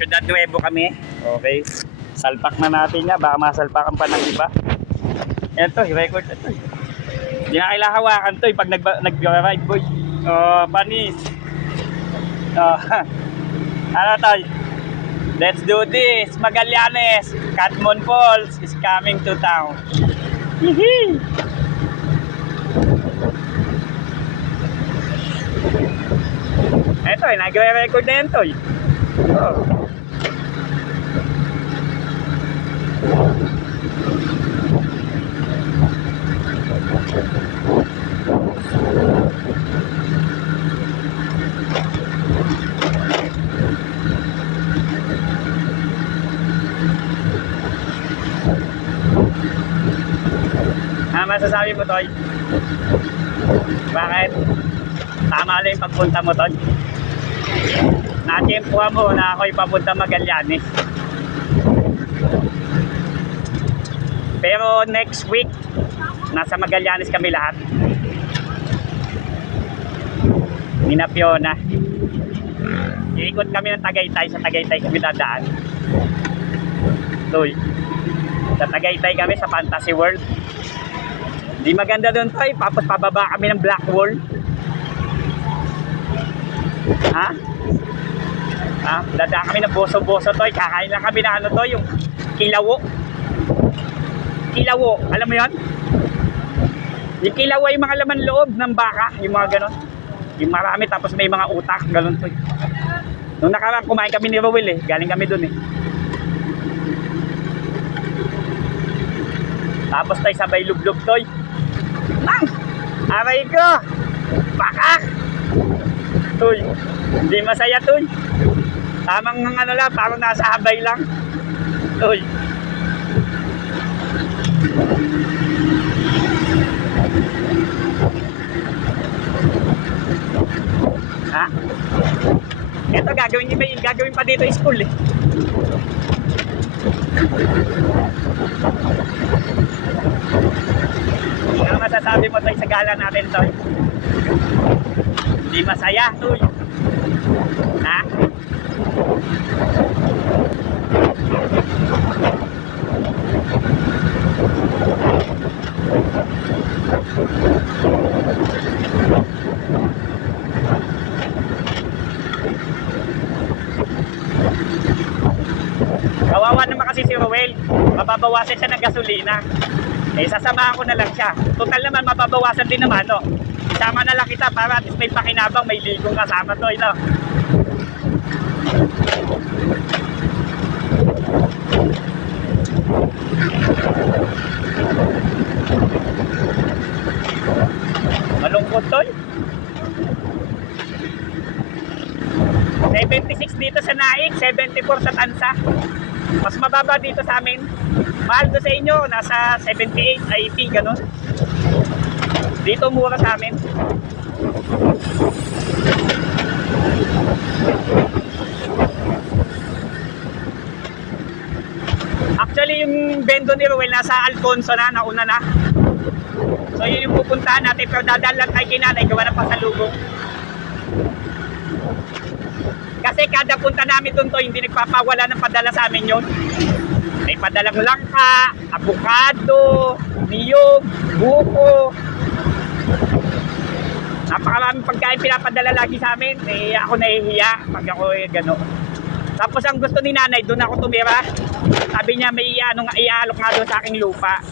Ciudad Nuevo kami. Okay. Salpak na natin nga. Baka masalpakan pa ng iba. Ito, i-record ito. Hindi na kailangan hawakan to pag nag-ride boy. Panis. Ano tayo? Let's do this. Magallanes. Catmon Falls is coming to town. Hihi. Ito, nagre-record na yan to. Masasabi mo, Toy? Bakit? Tama lang yung pagpunta mo, Toy. Natiyempuhan mo na ako'y papunta Magallanes. Pero next week, nasa Magallanes kami lahat. Nina Fiona. Iikot kami ng Tagaytay. Sa Tagaytay kami dadaan. Toy. Sa Tagaytay kami sa Fantasy World. Di maganda doon, Toy. Pababa kami ng Black Wall. Ha? Dadaan kami ng boso-boso, Toy. Kakain lang kami na ano, Toy, yung kilawo. Kilawo, alam mo yon? Yung kilawo ay mga laman loob ng baka, yung mga ganon. Yung marami tapos may mga utak, ganon, Toy. Nung nakaraan kumain kami ni Rowell galing kami doon Tapos tayo sabay lublog, Toy. Nang! Aray ko! Baka! Toy, hindi masaya, Toy. Tamang ano lang, parang nasa habay lang. Toy. Ha? Ito gagawin pa dito school Ano masasabi mo, Toy, sa gala natin, Toy? Hindi masaya, Toy. Ha? Kawawa naman kasi si Rowell. Mababawasan siya ng gasolina. Sasamahan ko na lang siya. Total naman, mababawasan din naman, no? Isama na lang kita para at least may pakinabang, may ligong kasama, Toy, no? Malungkot, Toy. 76 dito sa Naik, 74 sa Tansa. Mas mababa dito sa amin. Mahal doon sa inyo, nasa 78, 80, gano'n. Dito mura sa amin. Actually, yung bendo ni Rowell nasa Alfonso na, nauna na. So yun yung pupuntahan natin, pero dadaan lang tayo kay nanay, gawa ng pasalubong. Kasi kada punta namin doon, Toy, hindi nagpapawala ng padala sa amin yun. May padalang langka, avocado, niyog, buko. Napakaraming pagkain pinapadala lagi sa amin. Ako nahihiya pag ako gano'n. Tapos ang gusto ni nanay, doon ako tumira. Sabi niya may iaalok nga doon sa aking lupa.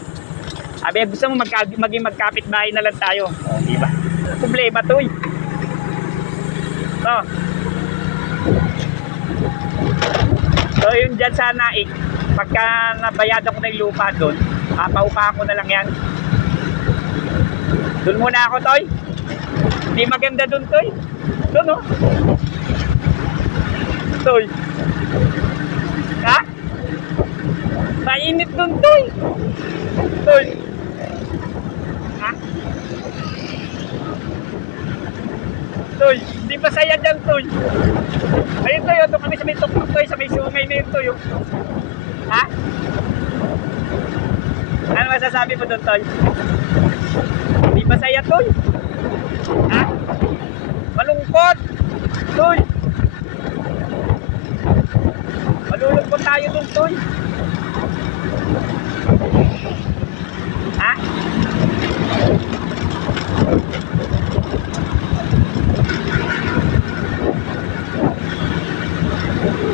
Sabi, gusto mo maging magkapit-bahay na lang tayo. Diba? Problema, Toy. So yun dyan sa Naik, pagka nabayadan ko na yung lupa doon, papaupa ko na lang yan. Doon muna ako, Toy. Hindi maganda doon, Toy. Doon, no? Toy. Ha? Mainit doon, Toy. Toy. Ha? Toy, di ba saya dyan, Toy? Ayun, Toy, doon kami sa may tuktok, Toy, sa may sungay na yun, Toy. Ha? Ano masasabi mo doon, Toy? Di ba saya, Toy? Ha? Malungkot, Toy. tayo dun, Toy. Ha?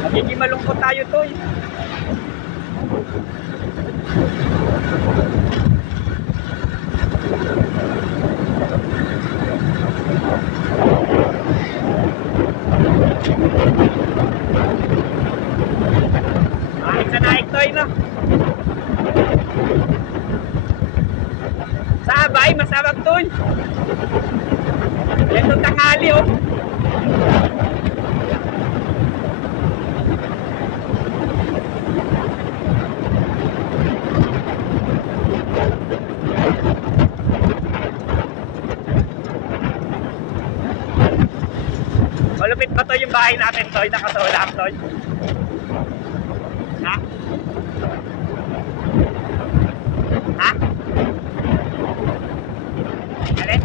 Magiging malungkot tayo, Toy. Kahit sa naik, Toy, no? Sabay, masarap, Toy. Ito tanghali, oh. Malupit ba to yung bahay natin, Toy? Nakasolak, Toy? Ha? Ha? Ano?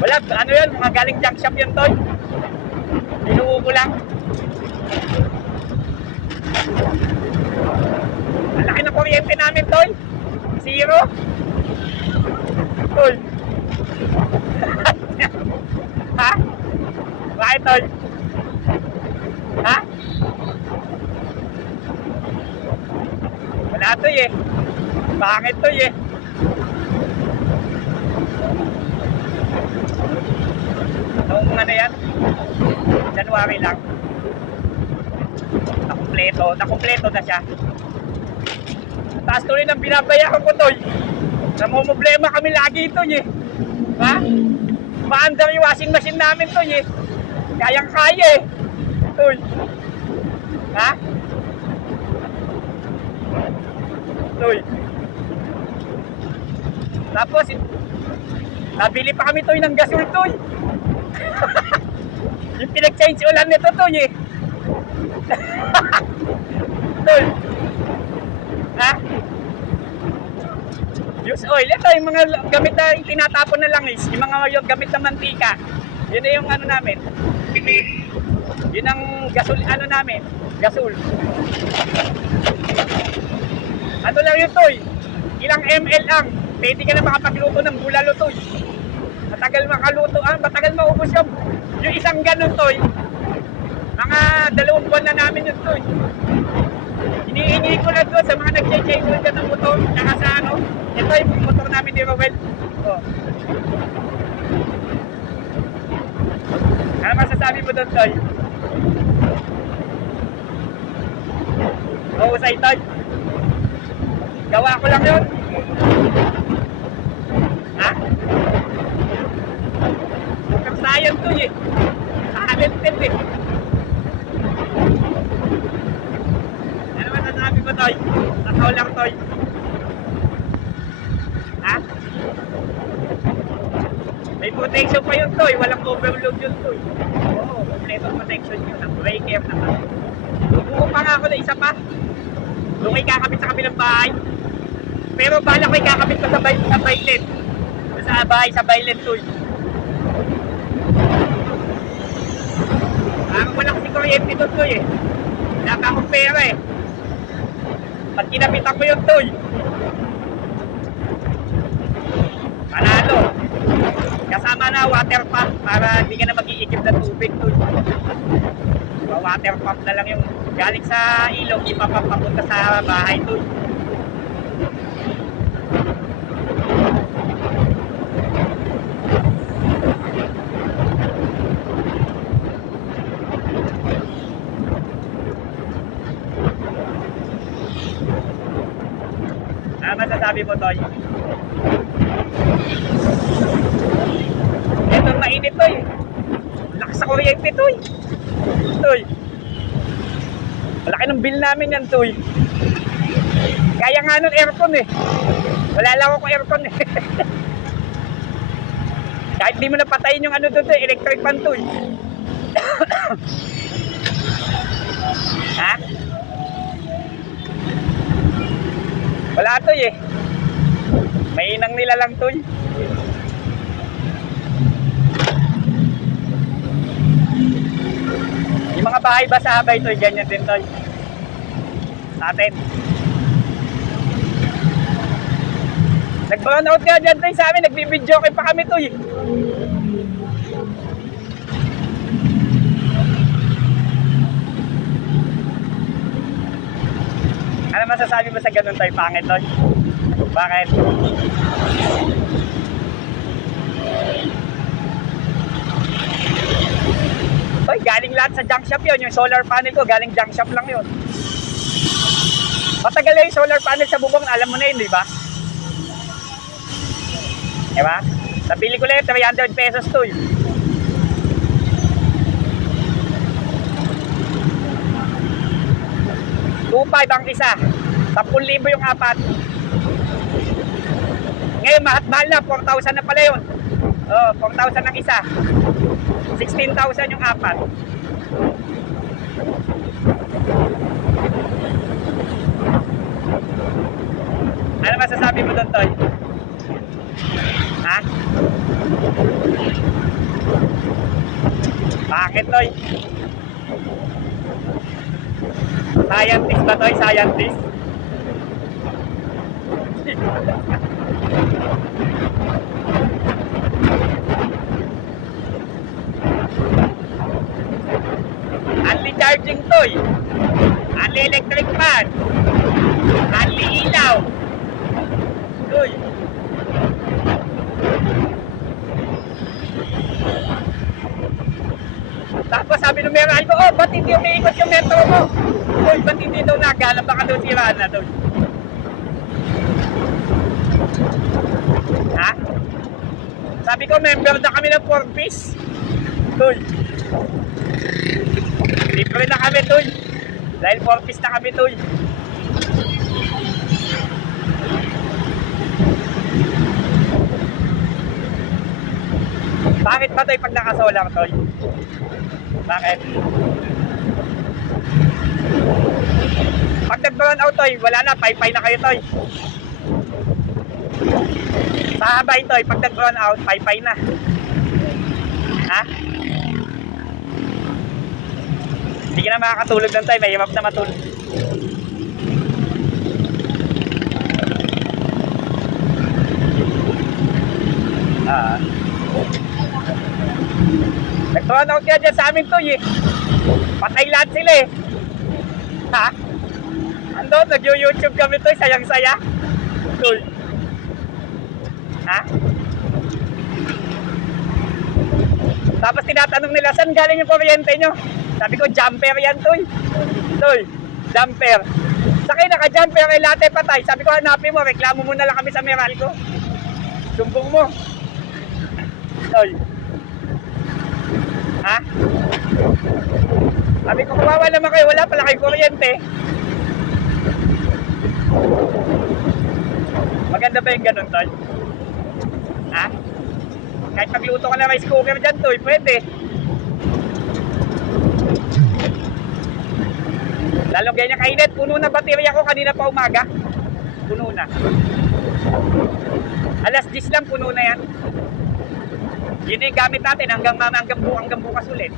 Wala, ano yun? Mga galing junk shop yun, Toy. Binuo ko lang. Ang laki ng kuryente namin, Toy. Zero. Toy. Ha? Bakit, Toy? Ha? Wala, Toy, eh. Bakit, Toy, eh? Noong ano yan? January lang. Nakumpleto na siya. Taas tuloy ng binabayaran ko, Toy. Namumblema kami lagi, Toy, eh. Ha? Maandar yung washing machine namin, Toy, eh. Kayang-kaya, eh. Toy. Ha? Toy. Tapos, nabili pa kami, Toy, ng gasol, Toy. Yung pinag-change ulan nito, Toy, eh. Toy. Ha? Use oil. Ito yung mga gamit na tinatapon na langis. Yung mga yung gamit na mantika. Yun na yung ano namin. Yun ang gasol, ano namin. Gasol. Ano lang yun, Toy? Ilang ml lang. Pwede ka na makapagluto ng bulalo, Toy. Matagal makaluto, matagal maubos yung isang ganun, Toy. Mga 2 buwan na namin yun, Toy. Hinihingi ko na doon sa mga nag-change ka ng motor, tsaka sa ano. Ito yung motor namin ni Rowell. Oh. Ano masasabi mo doon, Toy? Mahusay, Toy. Gawa ko lang yun. Ha? Huwag sayang, Toy, eh. Nakalented, eh. Ano masasabi mo, Toy? Takaw lang, Toy. Ha? May protection pa yun, Toy. Walang overload yun, Toy. Oo, kompleto protection yun. Ang breaker naman. Buko pa nga ako na isa pa. Doon kayo kakabit sa kabilang bahay. Pero bala ko kakabit ko sa Baylet. Sa bahay, sa Baylet, Toy. Parang walang si kuryente doon, Toy, eh. Wala ka akong pera, eh. Pag kinabitan ko yun, Toy. Panalo. Kasama na water pump para hindi ka na mag-iigib ng tubig, Toy. Water pump na lang yung galing sa ilog, ipapapunta sa bahay, Toy. Ano masasabi mo, Toy? Ito mainit, Toy. Lakas sa kuryente, Toy. Toy. Malaki ng bill namin yan, Toy. Kaya nga nun aircon, eh. Wala lang ako aircon, eh. Kahit di mo napatayin yung ano doon, Toy. Electric fan, Toy. Ha? Wala, Toy, eh. Mainang nila lang, Toy. Yung mga bahay basa ba ito, ganyan din to. Sa atin. Nag-brown out nga dyan to sa amin, nagbibidyo kayo pa kami to eh. Ano masasabi mo sa ganun tayo, pangit to? Bakit? Oy, galing lahat sa junk shop yun. Yung solar panel ko, galing junk shop lang yun. Matagal na yung solar panel sa bubong, alam mo na yun, di ba? Diba? Nabili ko lang yun, 300 pesos to yun. $2,500 ang isa. 10,000 yung apat. Ngayon, mahal na. 4,000 na pala yun. Oh, 4,000 ang isa. 16,000 yung apat. Ano masasabi mo doon, Toy? Ha? Bakit, Toy? Scientist ba, Toy? Scientist? Only charging, Toy. Only electric fan. Only ilaw. Toy. Tapos sabi ng meral ko, oh, ba't hindi umiikot yung metro mo? Toy, ba't hindi daw nagala? Baka daw siraan na, Toy. Ha? Sabi ko, member na kami ng 4-piece. Toy. Libre na kami, Toy. Dahil 4-piece na kami, Toy. Bakit ba, Toy, pag naka-solar, Toy? Bakit? Pag nag-brown out, Toy, wala na, pay-pay na kayo, Toy. Sa habay, Toy, pag nag-brown out, pay-pay na. Ha? Hindi ka na makakatulog ng Toy, mahirap na matulog. Nag-brown out nga dyan sa amin, Toy eh. Patay lahat sila eh. Ha? Ando, nag-YouTube kami, Toy, sayang-saya. Toy. Ha? Tapos tinatanong nila, saan galing yung kuryente nyo? Sabi ko, jumper yan, Toy. Toy, jumper. Sakay naka-jumper, ay lahat ay patay. Sabi ko, hanapin mo, reklamo mo na lang kami sa Meralco. Sumbong mo. Toy. Ha? Sabi ko, kawawa naman kayo, wala pala kayong kuryente. Maganda ba yung ganun, Toy? Ha? Kahit magluto ka ng rice cooker dyan, Toy, pwede. Lalong ganyan kainit, puno na baterya ko kanina pa umaga. Puno na. Alas 10 lang, puno na yan. Yun yung gamit natin hanggang bukas ulit.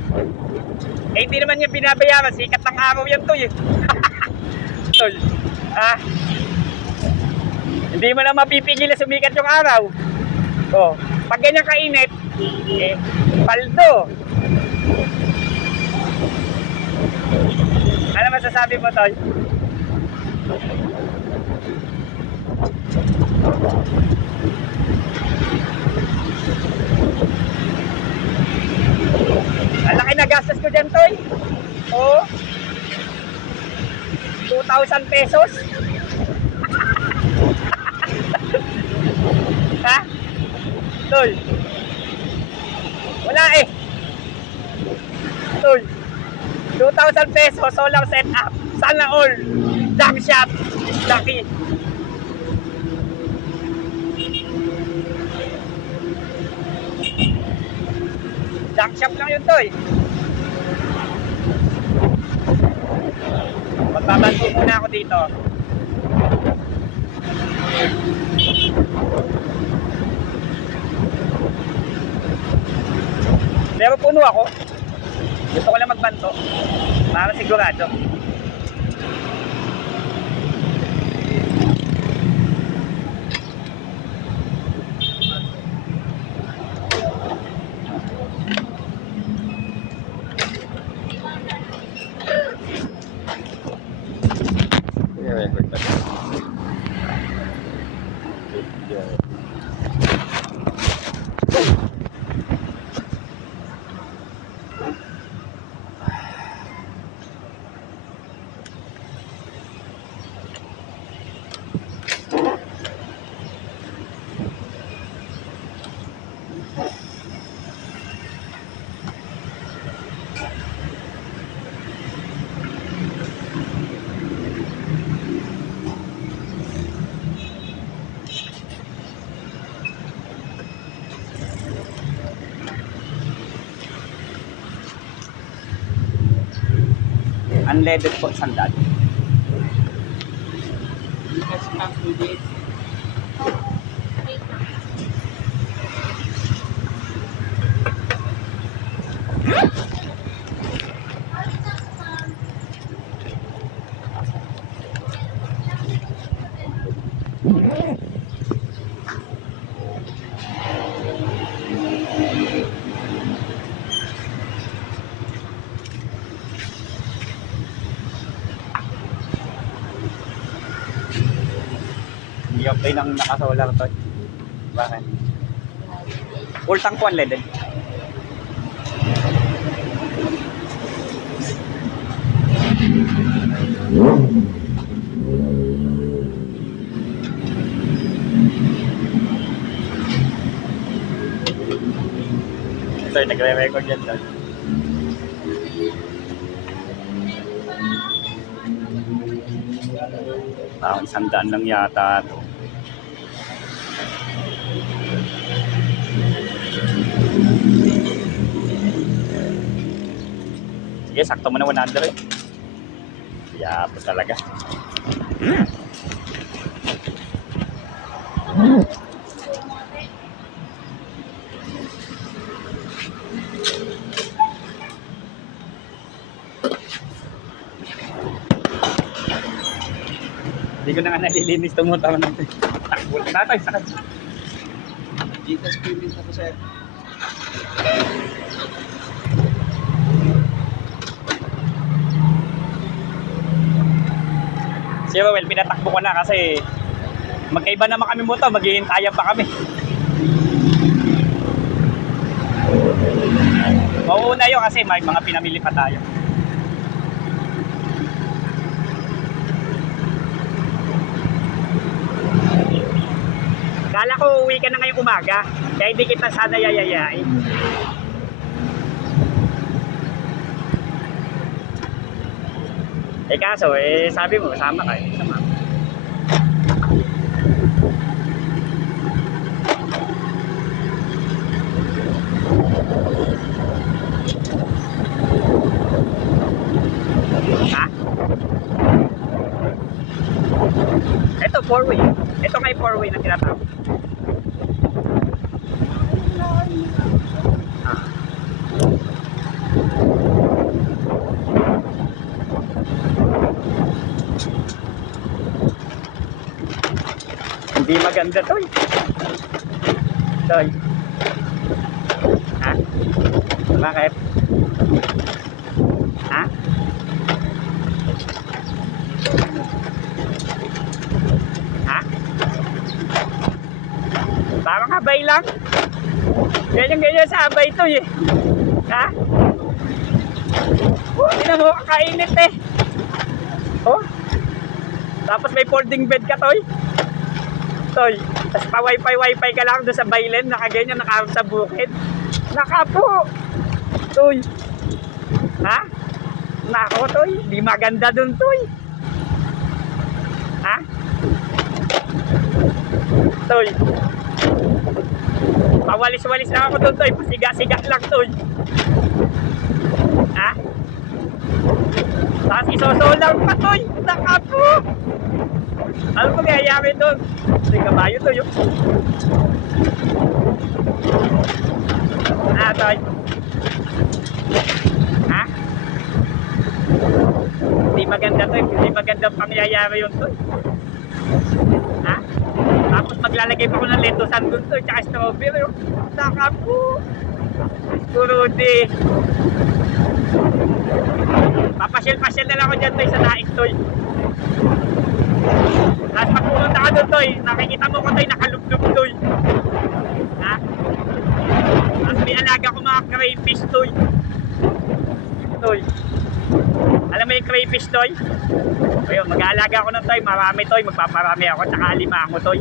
Eh, hindi naman yung binabayaran, sikat ng araw yan, Toy. Toy, ha? Hindi mo na mapipigil na sumikat yung araw. Oh, pag ganyan kainit, eh, paldo. Ano masasabi mo, Toy? Ang laki na gastos ko dyan, Toy. Oo. 2,000 pesos. Ha? Toy. Wala eh. Toy. 2,000 pesos solar setup. Sana all. Junk shop. Lucky. Junk shop lang yun, Toy. Magbabanto muna ako dito. Pero puno ako. Gusto ko lang magbanto. Para sigurado. I-record pa. Unleaded po, sandal. Let's pack with it. Hindi ako tayo nang nakasolar to. Bakit? Full tank po unleaded. So, nagre-record yan doon. Parang 100 lang yata ito. Sige, sakto mo na 100 eh. Yapo talaga. Hindi ko na nga nalilinis, tumutawa natin. Takbo na natin, sakit. Gcash payment ako, sir. Siya, well, pinatakbo ko na kasi magkaiba naman kami mo to, maghihintayan pa kami. Mauuna yun kasi may mga pinamili pa tayo. Kala ko uwi ka na ngayong umaga, kaya hindi kita sana yayayain. Eh kaso, sabi mo, sama ka. Sama. Ha? Ito, 4-way. Ito nga yung 4-way na tinatawag. Hindi maganda to eh. Toy. Ha? Bakit? Ha? Ha? Parang habay lang. Ganyan-ganyan sa habay to eh. Ha? Oh, hindi na mo kakainit eh. Oh. Tapos may folding bed ka, Toy. Toy, tapos pa wifi ka lang doon sa baylen, nakaganyan, nakaharap sa bukid. Nakapo! Toy! Ha? Nako, Toy, di maganda doon, Toy. Ha? Toy. Pawalis-walis lang ako doon, Toy. Pasiga-siga lang, Toy. Ha? Tapos isosolar pa, Toy. Nakapo! Ano magyayari doon? May kabayo to yun. Toy. Ha? Hindi maganda to, hindi magandang pangyayari yun to. Ha? Tapos maglalagay pa ko ng lettuce doon to, tsaka strawberry. Oh. Saka po. Kurudi. Papasyal-pasyal na lang ako dyan to sa naik to. Tapos pag pumunta ka doon to, nakikita mo ko to, nakalublob to. Ha? Tapos may alaga ko mga crayfish to. Toy. Alam mo yung crayfish toy? Ayun, mag-aalaga ako ng toy, marami toy, magpaparami ako, tsaka alimango toy.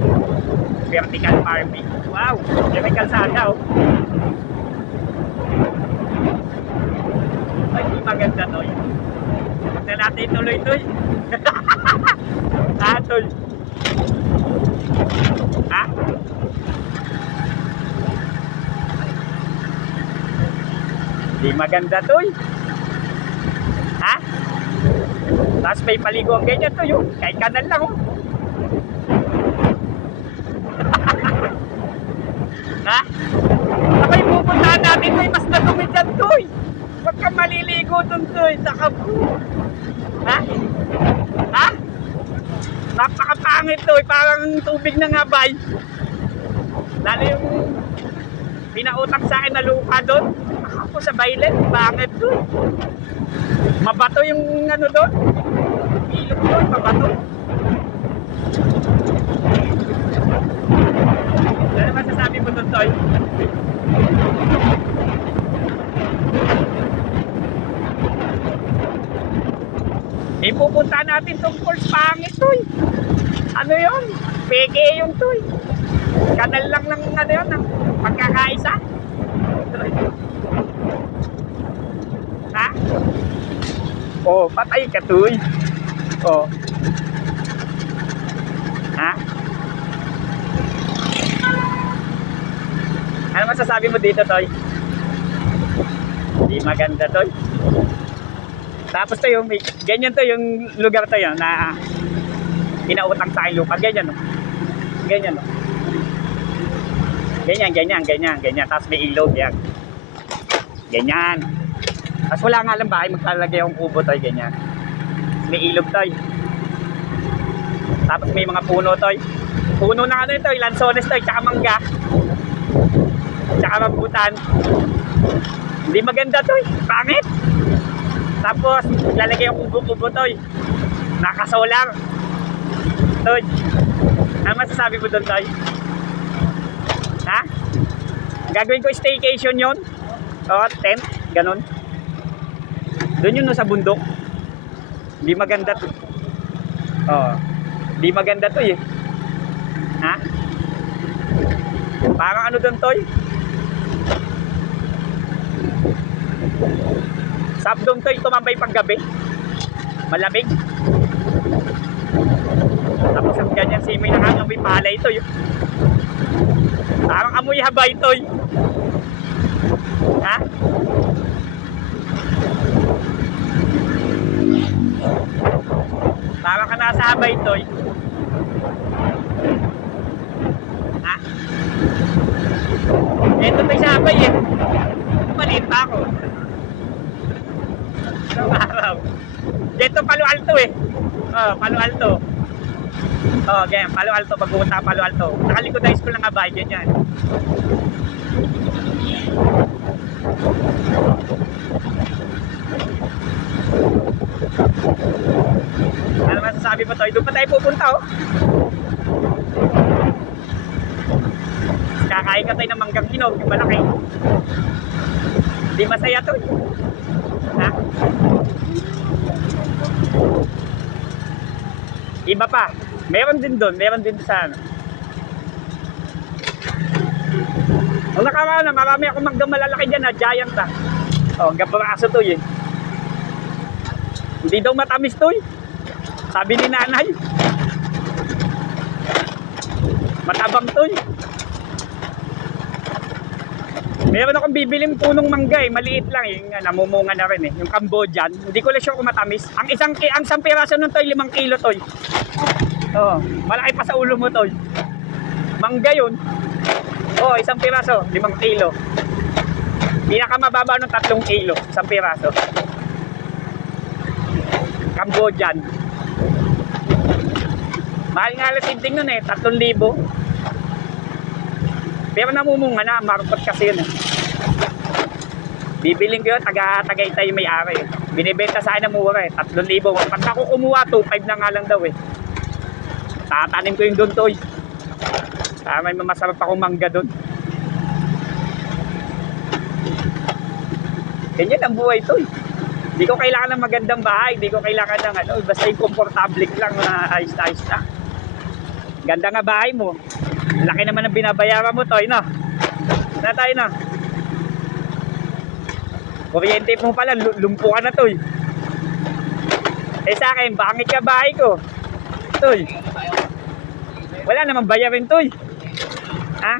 Vertical farming. Wow, yung may kalsada oh. Ay, di maganda toy. Huwag na natin ituloy toy. Ha, toy? Ha? Di maganda toy. Ha? Tapos may paliguan ganyan to yun. Kahit kanan lang oh. Ha? Saka yung pupuntahan natin to, mas nadumi dyan to eh. Huwag kang maliligo dun to eh. Saka po. Ha? Ha? Napakapangit to eh. Parang tubig ng abay. Lalo yung pinautang sa akin na lupa doon. Ako sa Bailen, pangit to eh. Mabato yung ano doon. Ilog doon, mabato. Ano masasabi mo doon, Toy? Pupunta natin tong course pangit, Toy. Ano yun? Peke yung Toy. Kanal lang ng ano yun, ng pagkakaisa. Ha? Oh, patay ka, Toy. Oh. Ha? Ano masasabi mo dito, Toy? Hindi maganda, Toy. Tapos to yung, ganyan to yung lugar to yun na pinautang sa akin lupa. Ganyan, no? Ganyan, no? Ganyan. Tapos may ilog yan. Ganyan. Tapos wala nga lang bahay, maglalagay yung kubo, Toy. Ganyan. May ilog, Toy. Tapos may mga puno, Toy. Puno na ano ito, lansones, Toy, tsaka mangga. Tsaka rambutan. Hindi maganda, Toy. Pangit. Tapos lalagay yung kubo-kubo, Toy. Nakasolar. Toy. Ano masasabi mo doon, Toy? Ha? Gagawin ko staycation yun. O, tent. Ganon. Doon yun no, sa bundok. Hindi maganda to. Oo. Hindi maganda to eh. Ha? Parang ano doon, Toy? Sabdong, Toy, tumambay paggabi. Malamig. Tapos ang ganyan simoy na nga amoy palay, Toy. Parang amoy habay, Toy. Ha? Parang ka nasa habay, Toy. Ha? Ito tayo sa habay eh. Maliit pa ako. Anong araw? Dito Palo Alto eh. Oh, Palo Alto. Oh, ganyan, Palo Alto. Pag pumunta ka Palo Alto. Nakalikod high school ng abay, ganyan. Ano masasabi mo, Toy? Doon pa tayo pupunta, oh. Kakain ka tayo ng manggang hinog, yung malaki. Hindi masaya, Toy. Ha? Iba pa. Meron din doon. Meron din sa ano. Ang nakaraan na, marami akong manggang malalaki dyan na giant ha. O, gabraso to eh. Hindi daw matamis to eh. Sabi ni nanay. Matabang to eh. Meron akong bibiling punong mangga eh, maliit lang eh, namumunga na rin eh, yung Cambodian, hindi ko lang sure kung matamis. Ang isang piraso nun, Toy, 5 kilo, Toy. Oh, malaki pa sa ulo mo, Toy. Mangga yun. Oh, isang piraso, 5 kilo. Pinakamababa ng 3 kilo, isang piraso. Cambodian. Mahal nga lang tinding nun eh, 3,000. Pero namumunga na, marupot kasi yun eh. Bibiling ko yun, taga-Tagaytay yung may-ari. Binibenta sa akin na mura eh, 3,000. Pag ako kumuha, 2,500 na nga lang daw eh. Tatanim ko yung doon to eh. May masarap akong mangga doon. Ganyan ang buhay to eh. Hindi ko kailangan ng magandang bahay, hindi ko kailangan ng ano, basta yung komportable lang na ayos-ayos na. Ganda nga bahay mo. Laki naman ang binabayaran mo to, no? Na tayo na. Kuryente mo pala, lumpo ka na to eh. Eh sa akin, bangit ka bahay ko. To eh. Wala namang bayarin to eh. Ha?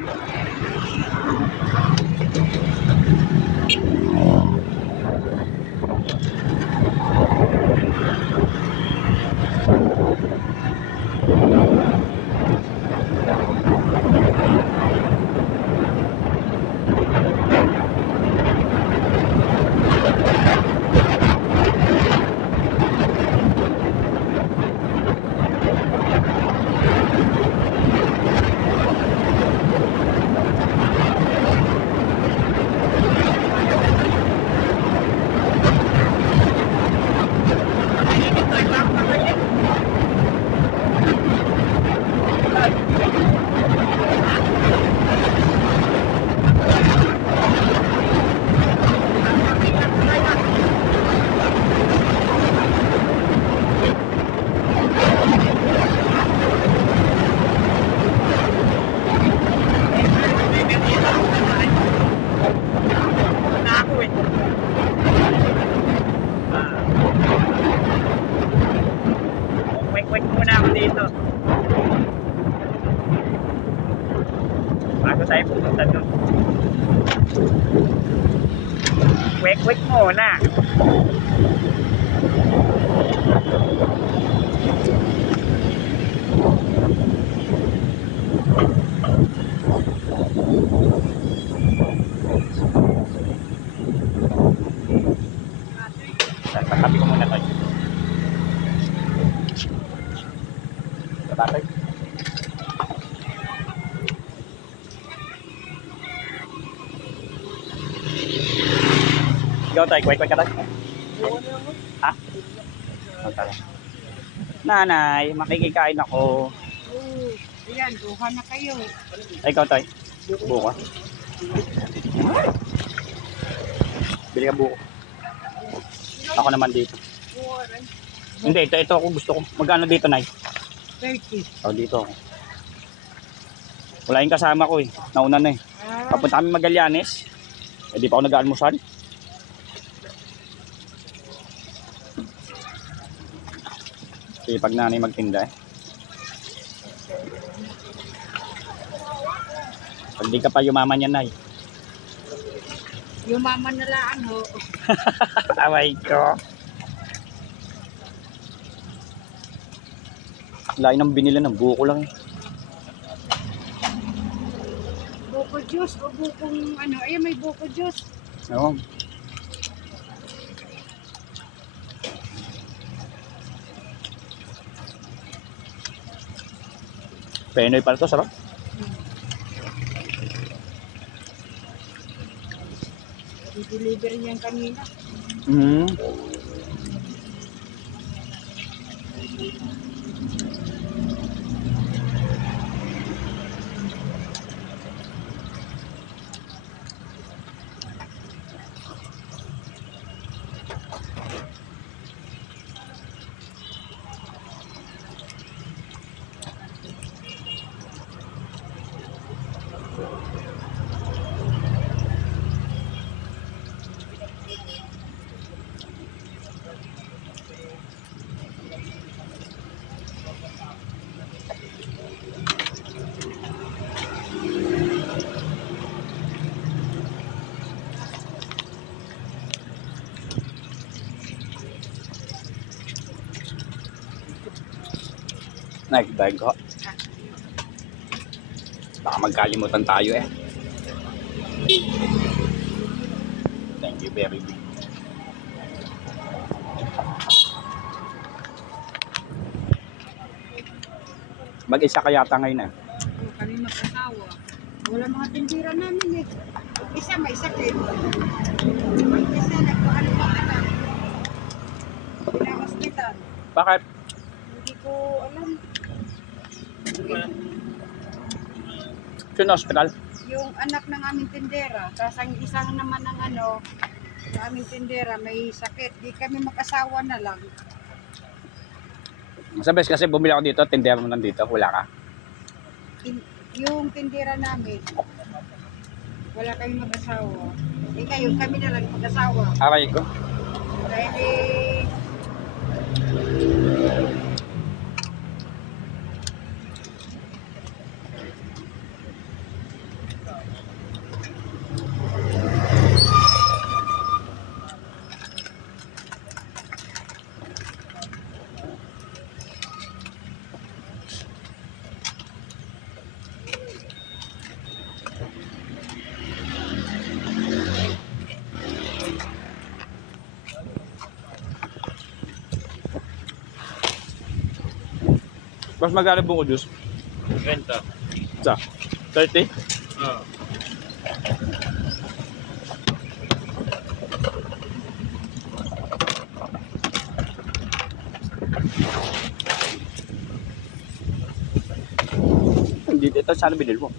Wait muna ako dito. Bago tayo pupunta doon. Wait muna. Tatabi ko muna tayo. Tatay. Ikaw tayo, kwek ka tayo. Ha? Nanay, makikikain ako. Ayan, duha na kayo. Ay, ikaw tayo. Buko. Bili ka buko. Ako naman dito. Hindi, ito ako gusto ko. Magkano dito, Nay? 30. Oh, dito ako. Wala yung kasama ko eh. Nauna na eh. Papunta kami Magallanes. Eh, di pa ako nag-almusal. Kasi pag nanay magtinda eh. Pag di ka pa yumaman yan, Nay. Yumaman na lang ho. Away ko. Lain ng binila ng buko lang eh. Buko juice o bukong ano. Ayan, may buko juice. Oo. Penoy pala to, sarap. I-deliver niyan kanina. Mm. Nagdag ko. Baka magkalimutan tayo eh. Thank you very much. Mag-isa ka yata ngayon eh. Kami mag-asawa. Wala mga tindira namin eh. Isa may sakit. Ang isa nagpaano pa anak. Pina-hospital. Bakit? Hindi ko alam. Sino hospital? Yung anak ng aming tindera. Tapos ang isang naman ng ano, ng aming tindera may sakit. Di kami mag-asawa na lang. Sabes kasi bumili ako dito, tindera mo nandito, wala ka. Yung tindera namin, wala kami mag-asawa. Eh ngayon, kami na lang mag-asawa. Aray ko. Dahil eh, Mas magkano buko juice? 30. Sa? 30? Oo. Hindi, ito sana binil mo.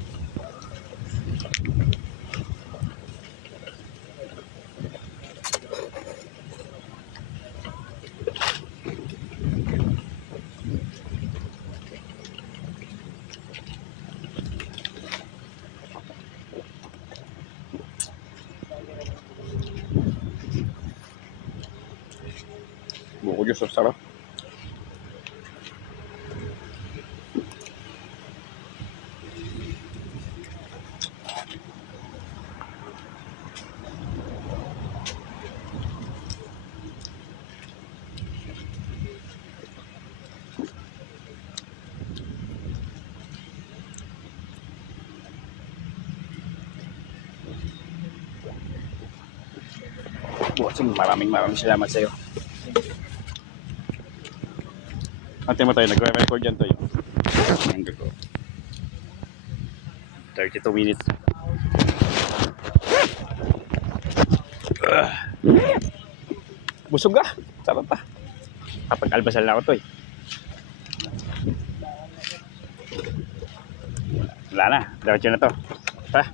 Buko juice, sarap. Bossing, maraming salamat sa iyo. Ate mo tayo, nagre-record yan tayo. 32 minutes. Busog ka. Sarap pa. Kapag almasal na ako to eh. Wala na. Diretso na to. Ha?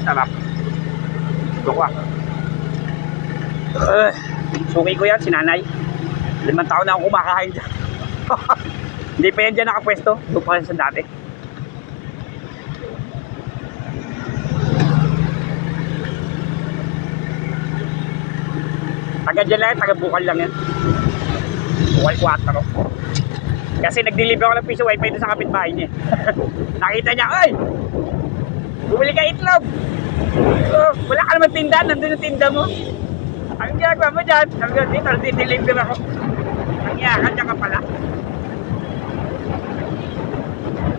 Sarap. Gusto ko ah. Suki ko yan, sinanay. 5 taon na akong kumakain dyan. Hindi pa yan dyan nakapwesto. Doon pa yan sa dati. Taga dyan lang yan, taga Bukal lang yan. Bukal 4. Kasi nag-deliver ako ng piso wifi doon sa kapitbahay niya. Nakita niya, ay! Bumili ka itlog! Wala ka naman tinda, nandun yung tinda mo. Ang ginagawa mo dyan, hanggang dito, di-deliver ako. Ang iyakan niya ka pala.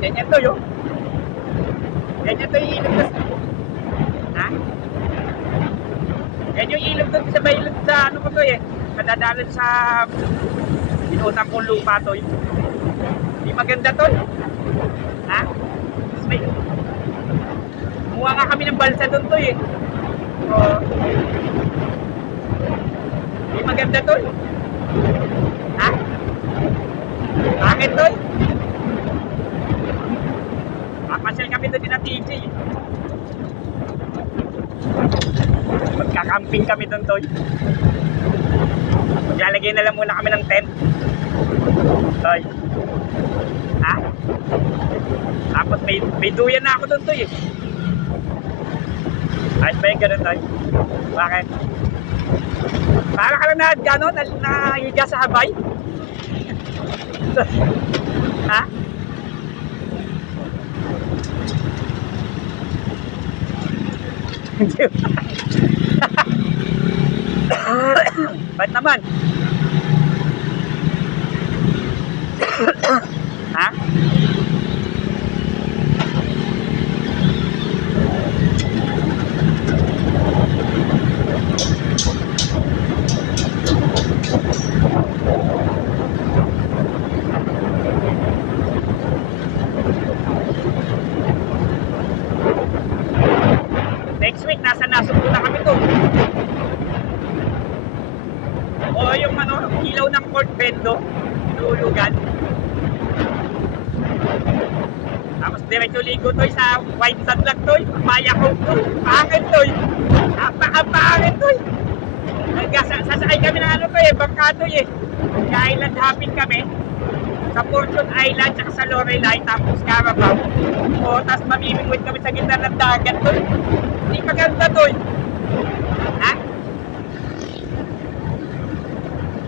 Ganyan to yun. Ganyan to yung ilog doon. Ha? Yan yung ilog doon sa bailot sa ano ko to eh. Nadadalan sa inutang kong lupa to yun. Di maganda to. Ha? May kumuha nga kami ng balsa doon to eh. So, di maganda to. Ha? Bakit to? Papasyal kami doon din na TJ. Magkakamping kami doon to. Maglalagay na lang muna kami ng tent. Toy. Ha? Tapos may duyan na ako doon to eh. Ayos ba yung ganun, Toy? Bakit? Para ka lang nahiga sa habay? Ha? Hindi ba? Ba't naman? Ha? Nintendo. Inuulugan. Tapos diretso ligo to sa white sand lang to. Paya ko to. Pangit to. Napakapangit to. Sasakay kami ng ano to bangka to Island hopping kami. Sa Fortune Island, tsaka sa Lorelai, tapos Carabao. O, tapos mamimingwit kami sa gitna ng dagat to. Hindi maganda to. Ha?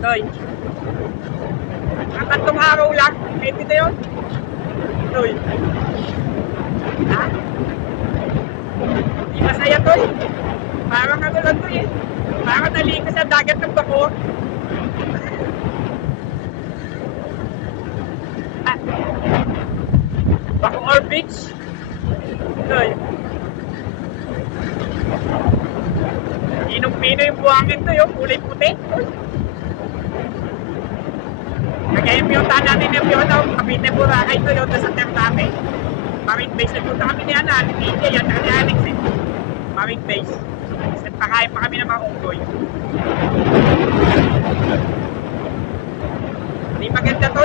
Toy. Ang 3 araw lang, pwede na yun. Toy. Ha? Di masaya to Parang ano lang to Parang naligo sa dagat ng Bacoor. Bacoor Beach. Toy. Inong-pino yung buhangin to kulay puti. Kaya yung piyota natin yung piyota, Cavite Boracay to sa Ternate. Marine base, nagpunta kami ni Ana, ni DJ yan, ni Alex Marine base. Pakain pa kami ng mga unggoy. Hindi maganda to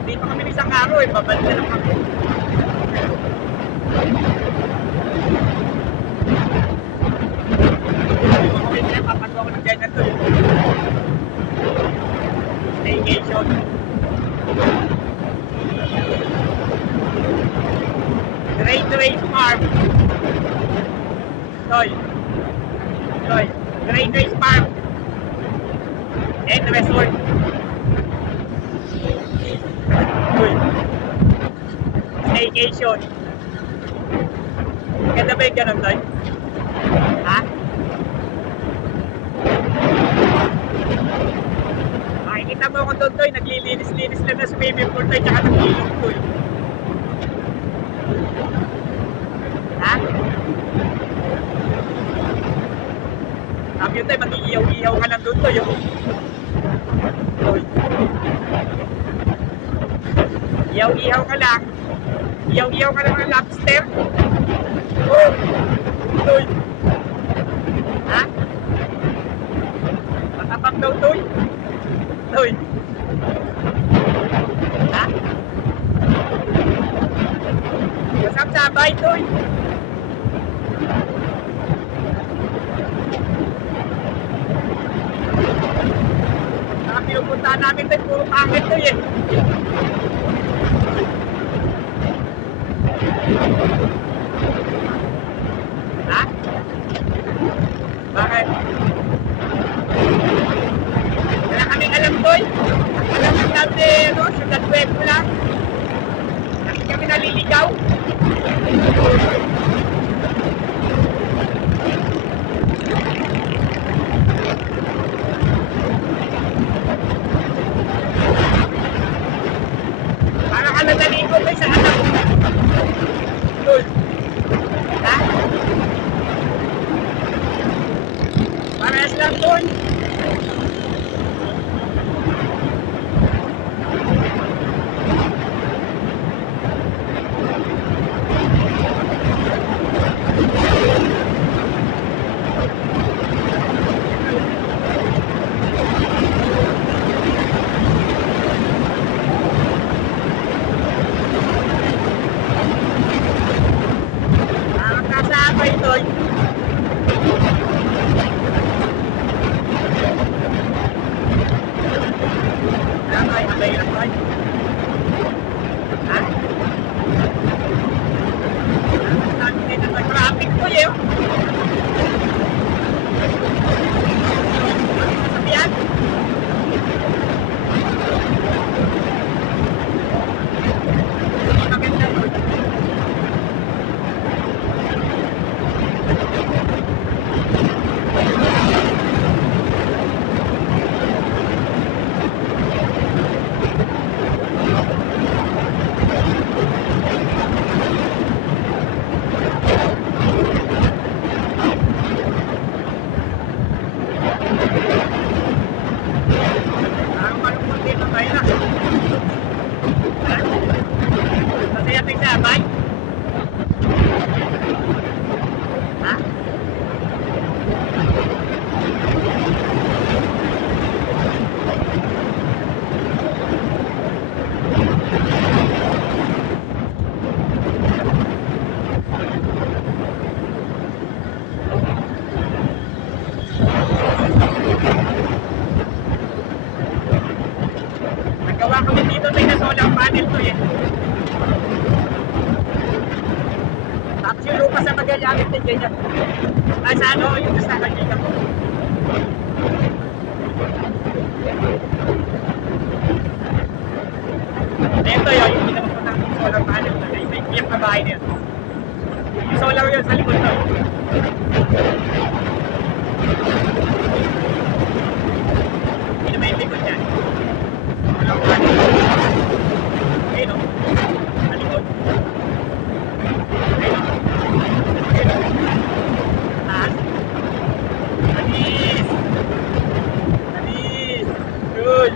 Hindi pa kami isang araw babalik na lang kami. Papagawa ko ng ganyan to Staycation. Great Race Farm. Great Race Farm and Resort. Staycation. Ganda ba yung ganun tayo? Ha? Makikita mo ako doon tayo, naglilinis-linis lang na swimming pool tayo, tsaka nag-ilog pool. Ha? Sabi yun tayo, mag-iiyaw-iyaw ka lang doon tayo. Iyaw-iyaw ka lang. Iyaw-iyaw ka lang ng lobster. Toy. Ha? Matabang daw, Toy. Toy. Ha? Kasab-sabay, Toy. Saka pinupuntahan namin tayo, puro pangit, Toy Ha? Bakit? Wala kaming alam, Toy. Alam lang natin, Syudad Puebla. Kasi kami naliligaw. Parang ka naligo, Toy, sa anak mo. Toy. Ha? Parehas lang, Toy. Parang kasabay, Toy. Mahirap, Toy. Ha? Sabi dito sa traffic, Toy, Sabihan? Maganda, Toy. Ha? Masaya nagsabay? Ha? Nagawa kami dito na solar panel to eh. Tapos yung lupa sa magagamit din ganyan. Ay sa ano, yung sa kanya ko. Ito yun, yung ginawa ko ng solar panel na may iyak na bahay na yun. Yung solar yun sa likod to. Hindi naman yung likod yan. Solar panel. Ayun o. Sa likod. Ayun o. Ayun o. Taas. Alis. Alis. Good.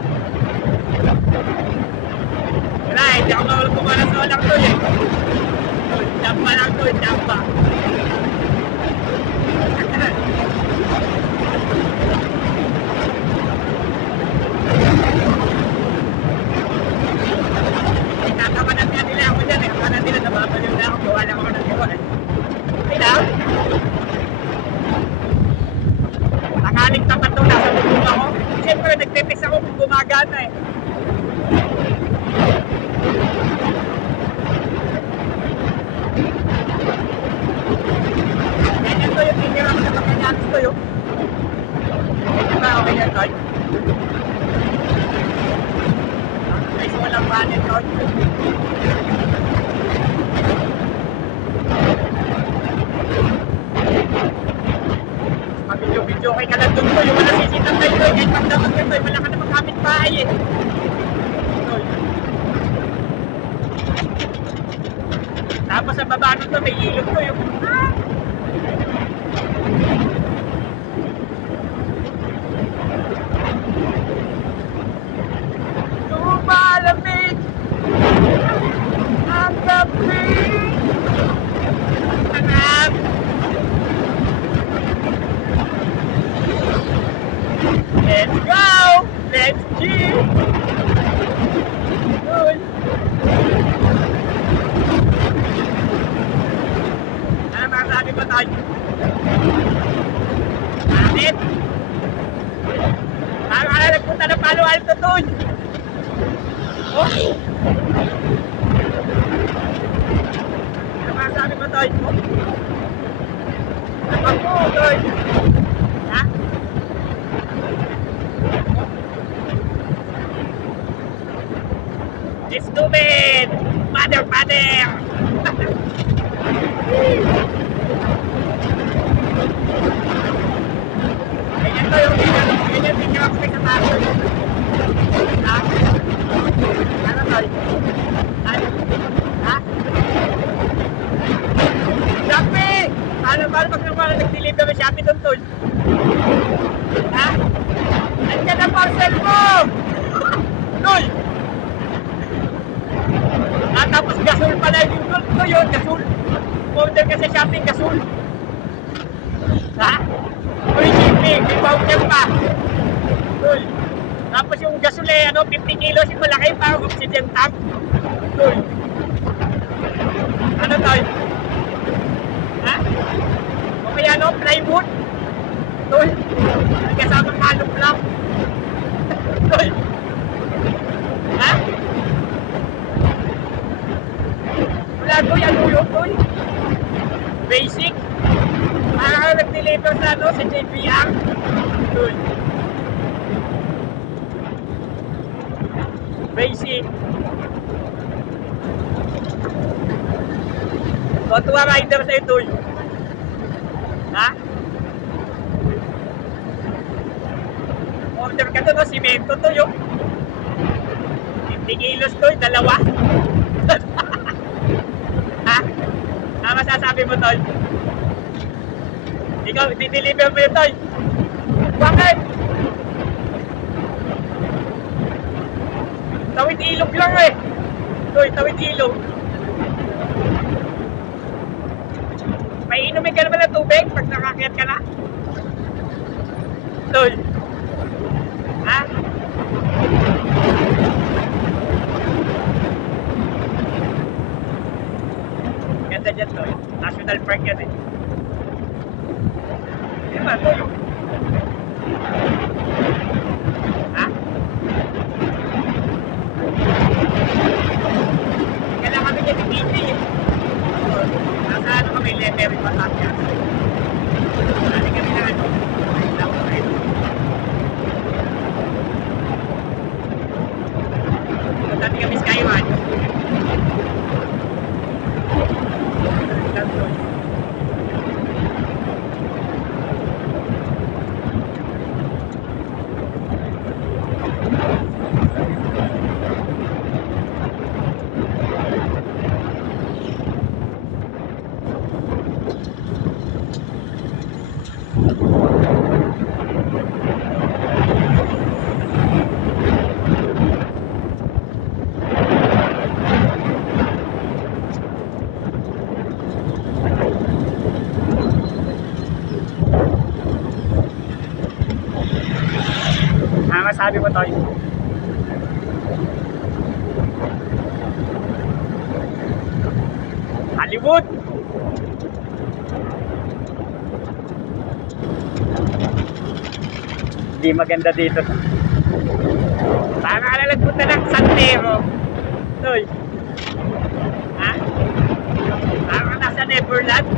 Wala, hindi ako mawala kumawa ng solar to eh. Jamba lang to, jamba. Nakakamanat nga nila ako dyan eh. Kamanat nila, nababaliw na ako. Gawa lang ako ng gawa eh. Okay na? Nakaling tapat nung nasa tulong ako. Siyempre, nagtitest ako kung gumagana eh. Ganyan to yung tinira ko sa pagkanyanis ko yun. Ganyan ba? Okay yan, Toy? Ay, so walang panel, Toy. Mabidyo-bidyo kay ka lang doon, Toy. Yung wala sisitang kayo, Toy. Kahit pagdaman ka, Toy. Wala ka namang kapit bahay eh. Toy. Tapos sa baba nun to, may ilog to yung... Lumalamig ang gabi. Tanap. Let's go! Let's chill! Good. Ano masasabi mo tayo? Bakit? Parang ka na nagpunta ng Palo Alto doon. Oh! Ano masasabi mo tayo? Ano po, Toy? Ha? Let's do it! Father! Ganyan to yung ganyan din yung sa tayo. Ha? Ano Toy? Ano? Ha? Shopee! Paano pag naman nag-deliver ng Shopee doon, Toy? Ha? Nandiyan ang parcel mo! Toy! At tapos gasol pala yung gold ko yun, gasol. Order ka sa Shopee, gasol. Ha? Uy, shipping, may voucher pa. Toy. Tapos yung gasol eh, 50 kilos, yung malaki, parang oxygen tank. Toy. Ano Toy? Ha? O kaya plywood? Toy. Kasamang halong lang. Toy. Ha? Wala Toy, ano yun Toy? Basic? Parang nag-deliver sa sa JPR. Toy. Basic. Tuwa rider sa ito. Ha? Order ka to, simento to yung 50 kilos to, dalawa. Ha? Ano masasabi mo, Toy? Ikaw, di-deliver mo yun, Toy. Bakit? Tawid ilog lang eh. Uy, tawid ilog. May inumin ka naman ng tubig pag nakakyat ka na? Tol. Ha? Ganda dyan, Tol. National Park yan eh. Di ba, Tol? Ha? Kailan kami dyan ni Kitty eh. Nasa ano kami, Lemery Patakya. Nani kami na ano. Dati kami Skyward. Masabi mo, Toy? Hollywood! Hindi maganda dito. Parang nalalagpunta ng Santero. Toy. Ha? Parang nasa Neverland.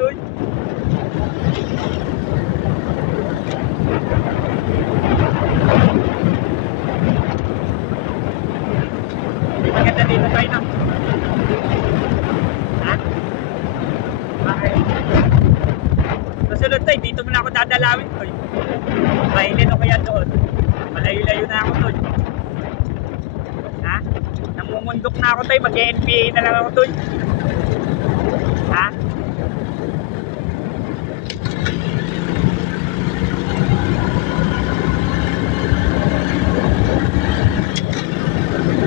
Toy. Hindi maganda dito tayo na. Ha? Bakit? Susunod tayo, dito mo na ako dadalawin ko. Mailin o kaya doon. Malayo-layo na ako doon. Ha? Namumundok na ako tayo, mag-NBA na lang ako doon. Ha?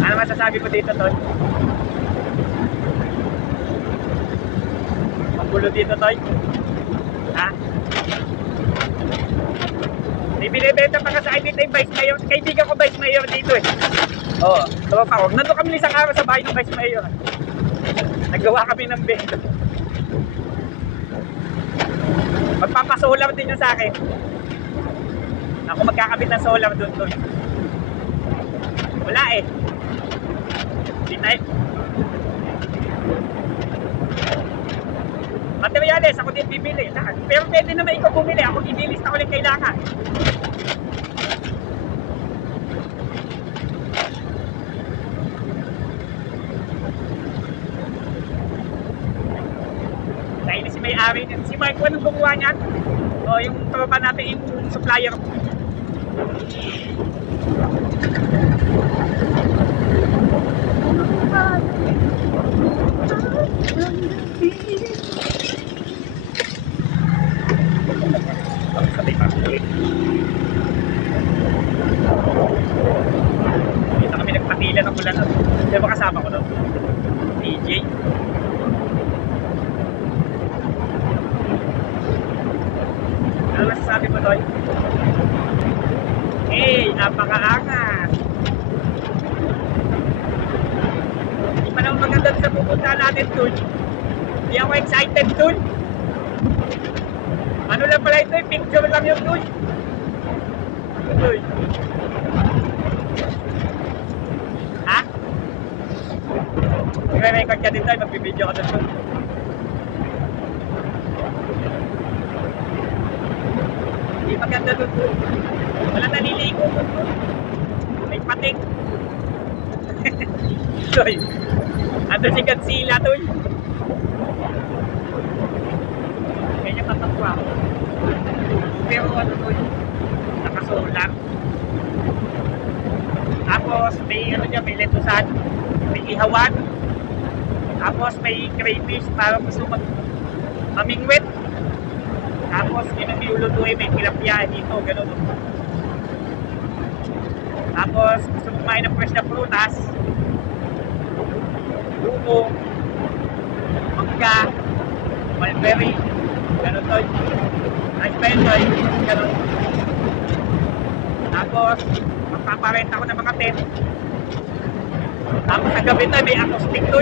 Ano masasabi ko dito, Toy? Magulo dito, Toy? Ha? May binibenta pa ka sa akin dito yung Vice Mayor. Kaibigan ko Vice Mayor dito eh. Oo, tawa pa ako. Nandun kami isang araw sa bahay ng Vice Mayor. Naggawa kami ng bento. Magpapasolam din yun sa akin. Ako magkakabit ng solar doon, Toy. Wala eh. Di tayo. Materials, ako din bibili. Lahat. Pero pwede naman ikaw bumili. Ako i-lista ko lang kailangan. Dahil si may-ari niyan. Si Mark, anong gumawa niyan? O yung tropa natin, yung supplier. Sabay pa. Dito kami nagpatila ng ulan. Di ba kasama ko doon? DJ. Ano masasabi mo, Toy? Hey, napakaangas. Hindi pa naman maganda sa pupunta natin, Toy. Hindi ako excited, Toy. Ano lang pala ito, picture lang yung Toy. Toy. Ha? I-record ka din, Toy. Magbibideo ka doon. Hindi maganda doon, Toy. Wala naliligo doon, Toy. May pating. Toy. Ando si Godzilla, Toy. Kanya patakwa. Pero ano, Toy, nakasolar. Tapos may ano dyan, may letusan, may ihawan. Tapos may crayfish para gusto mamingwit. Tapos yun ang niulutuin, may tilapia dito, gano'n. Tapos gusto mo kumain ng fresh na prutas, buko, mangga, mulberry, ganun to. Ice ba yun to? Ganun. Tapos, magpaparenta ko ng mga tent. Tapos sa gabi to, may acoustic to.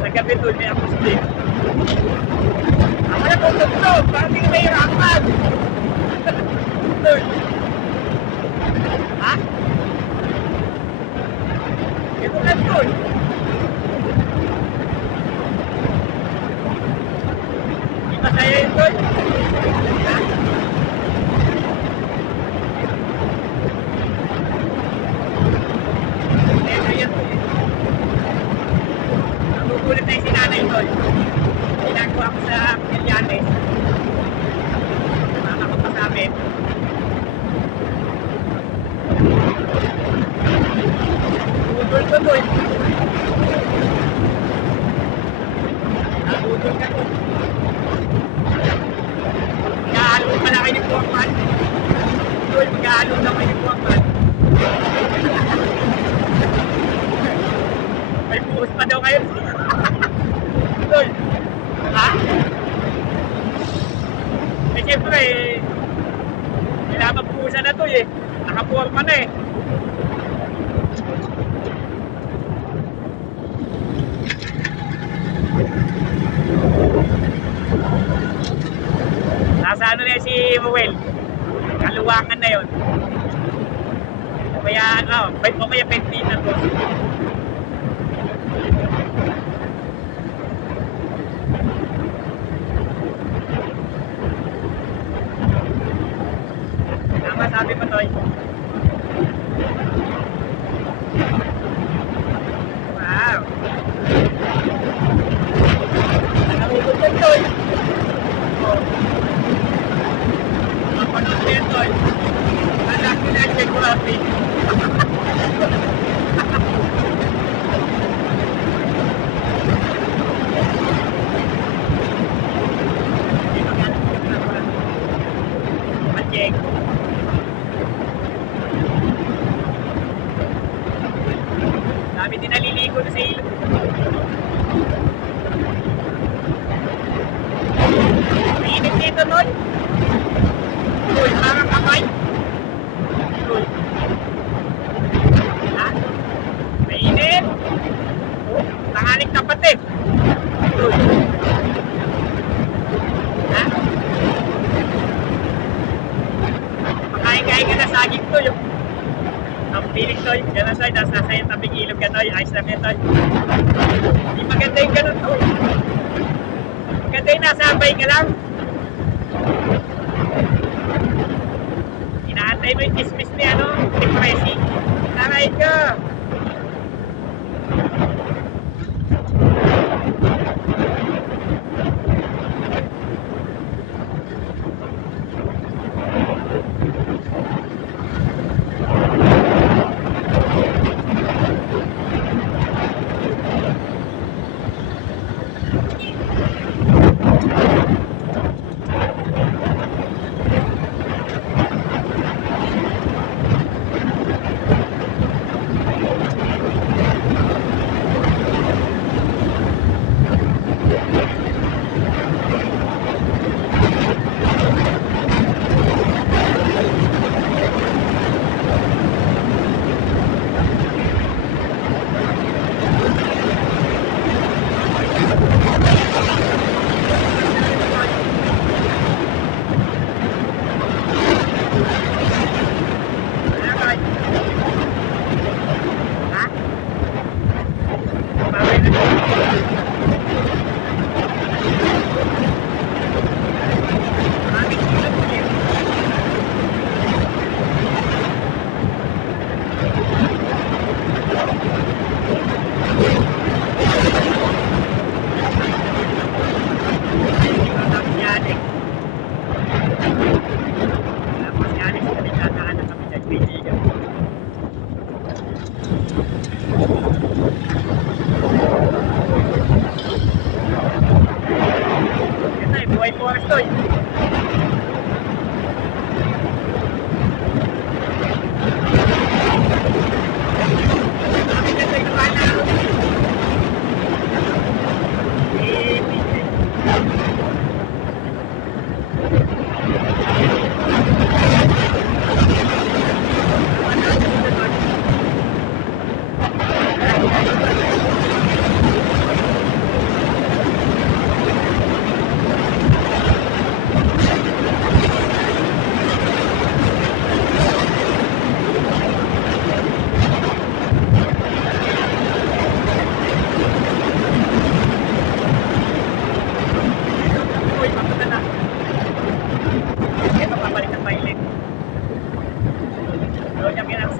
Sa gabi to, may acoustic. Ako na tutugtog, parang hindi may hirapan. Tol. Ha? Ito na tol. Di ba kaya yun tol? Ha? Ito yan tol. Nagugulat na yung sinanay tol. Ginagawa ko sa Pilianes. Mama ko pa sa amin. Budol ko tol. Budol ka tol. Mag-aalong pala kayo ni Puwakman. Tol, mag-aalong na kayo ni Puwakman. May buhos pa daw kayo. Tol. Ha? Eh siyempre, kailangan buhusan na to eh. Nakapuwakman na eh. Nasa ano na si Ruel, kaluwakan na yun. O kaya ano, o kaya pentin na to. Tama sabi mo Toy. Wow. Nakahulog yan Toy. Mapanood yan Toy. Anak ko na check grabe. Check. Dami din naliligo na sa ilog. Mainit dito, Tol. Uy, parang kamay. Uy. Ha? Mainit. Oh, tangalik na pati. Uy. Ha? Makain-kain ka na saging, Tol. Ang piling Toy, gano'n Toy, tapos nasa yung tabing ilog ka Toy, ayos lang yan Toy. Hindi maganda yung gano'n Toy. Maganda yung nasabay ka lang. Inaantay mo yung chismis ni ano, ni Presi. Taray ka.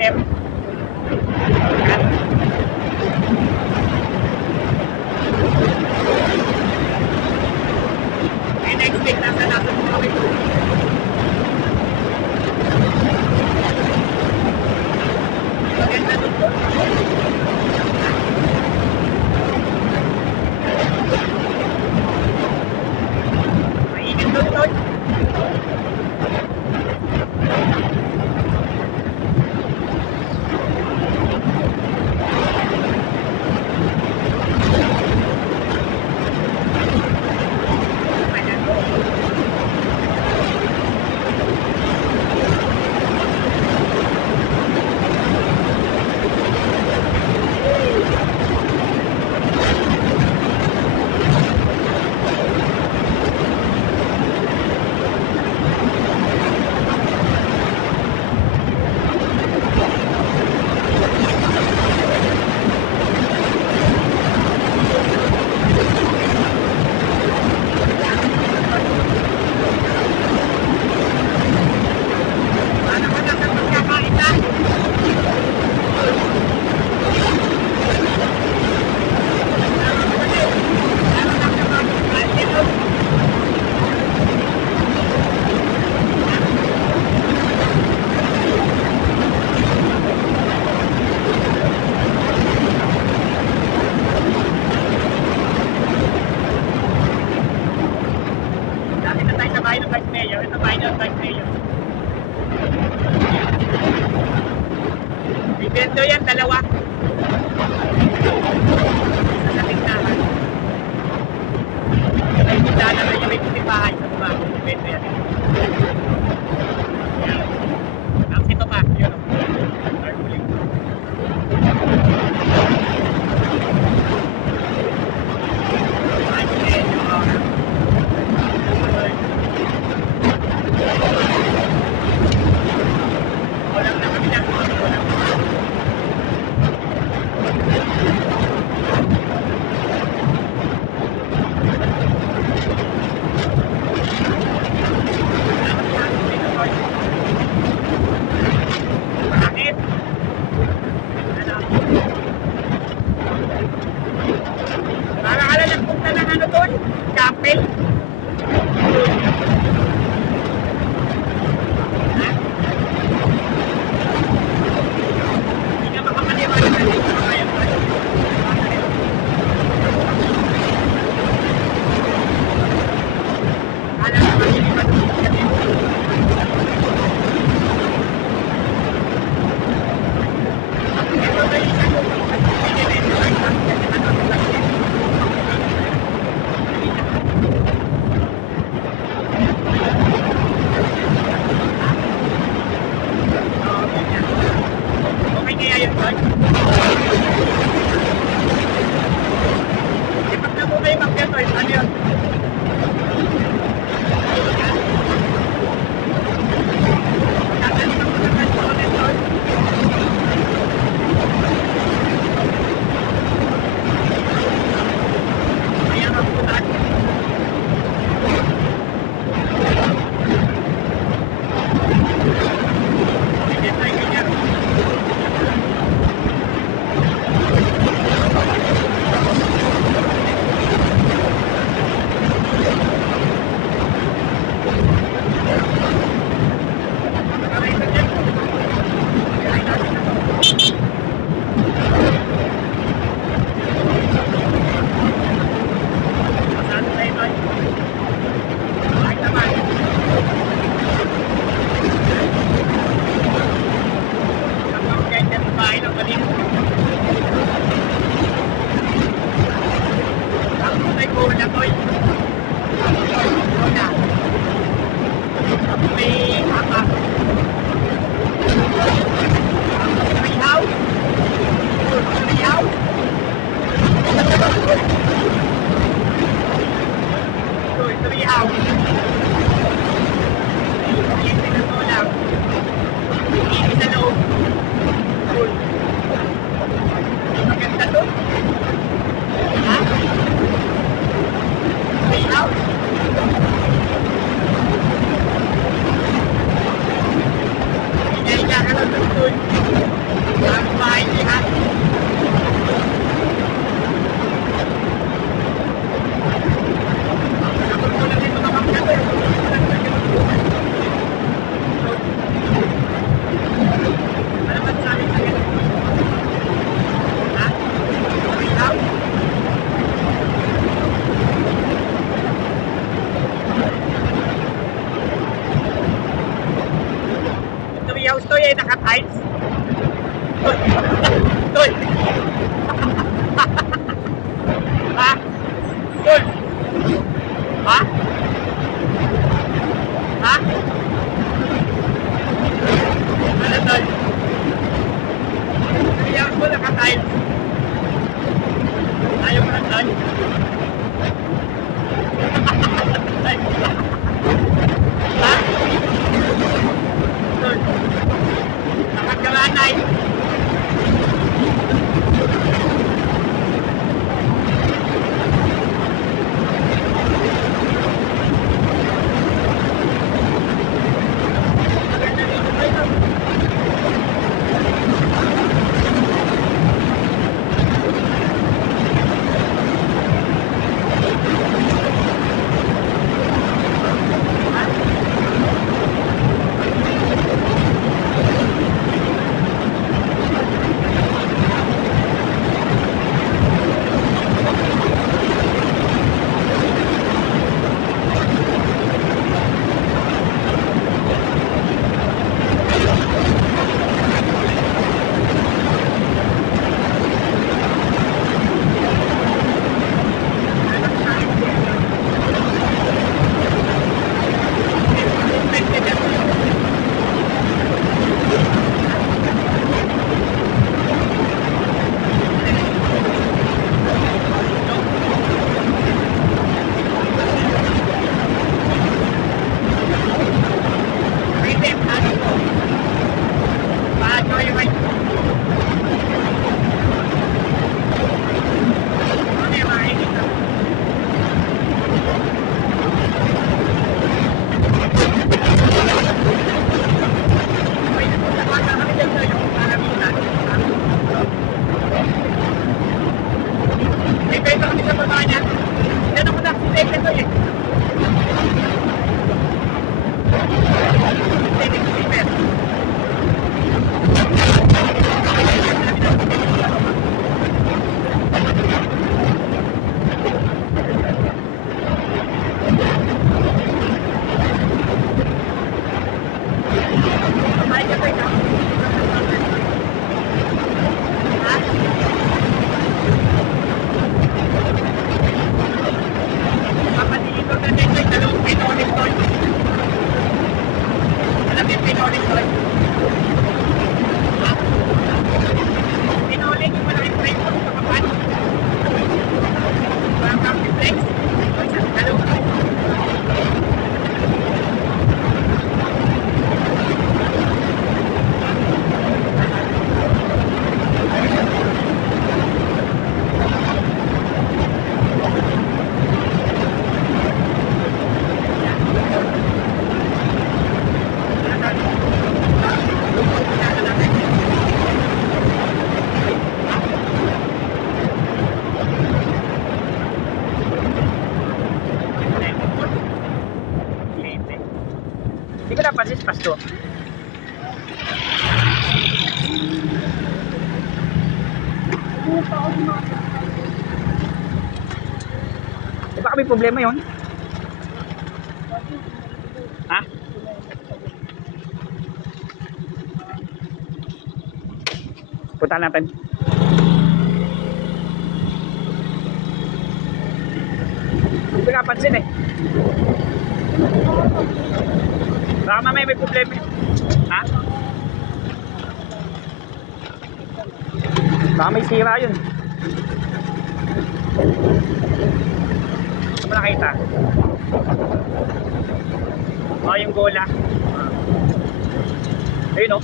water. Yan. Ay, next week, nasa natin mo kami. Maganda doon po. Mainit doon doon. Dati na tayo sa bahay ng Vice Mayor. Ito bahay ng Vice Mayor. Bibento yan, dalawa. Sa tingnahan. May bintana na yung may bahay sa baba. Bibento yan. Yan. Tapos ito pa, yun. Carpooling. Walang na kami na. Walang. Bakit? Para ka lang nagpunta ng ano doon? Kapel? Ha? Hindi ka makapaniwala na dito na kayo. Alam mo, hindi ba doon ka dito? Ito ba yung isa ko? Okay kaya yun, Lord? Kapag na po kayo mag-detoy, ano yun? Tatalipan ko naman po kami, Lord. Kaya magpunan. Hindi tayo ganyan. Ang bahay niya. House to eh, naka-tights. Toy! Toy! Ha? Toy! Ha? Ha? Ano Toy? House mo naka-tights. Ayaw mo ng Toy? Ha? Toy! Nakagalanay. Hindi ko napansin si Pasto. Di ba kami problema yun? Ha? Punta natin. Hindi ko napansin eh. Baka mamaya may problema. Ha? Baka may sira yun. Ano mo nakita? Oh, yung gola. Ayun o.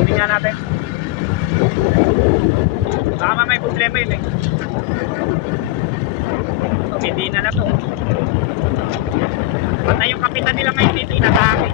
Hindi nga natin. Baka mamaya may problema yun eh. Hindi na to. Patay yung kapitan nila ngayon dito, inatake.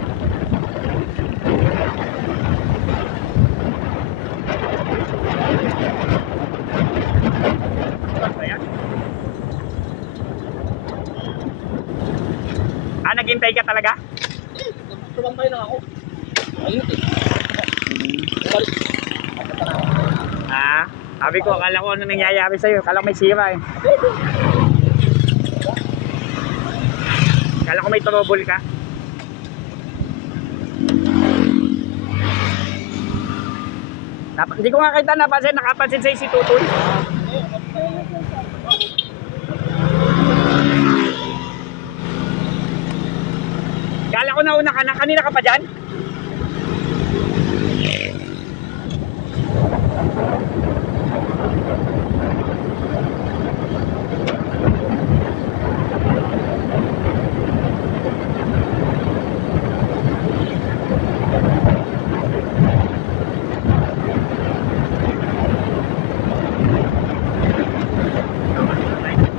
Ah, sabi ko, akala ko ano nangyayari sa'yo. Akala ko may sira eh. Akala ko may trouble ka. Hindi ko nga kita napansin, nakapansin sa'yo si Tutoy. Akala ko nauna ka na, kanina ka pa dyan?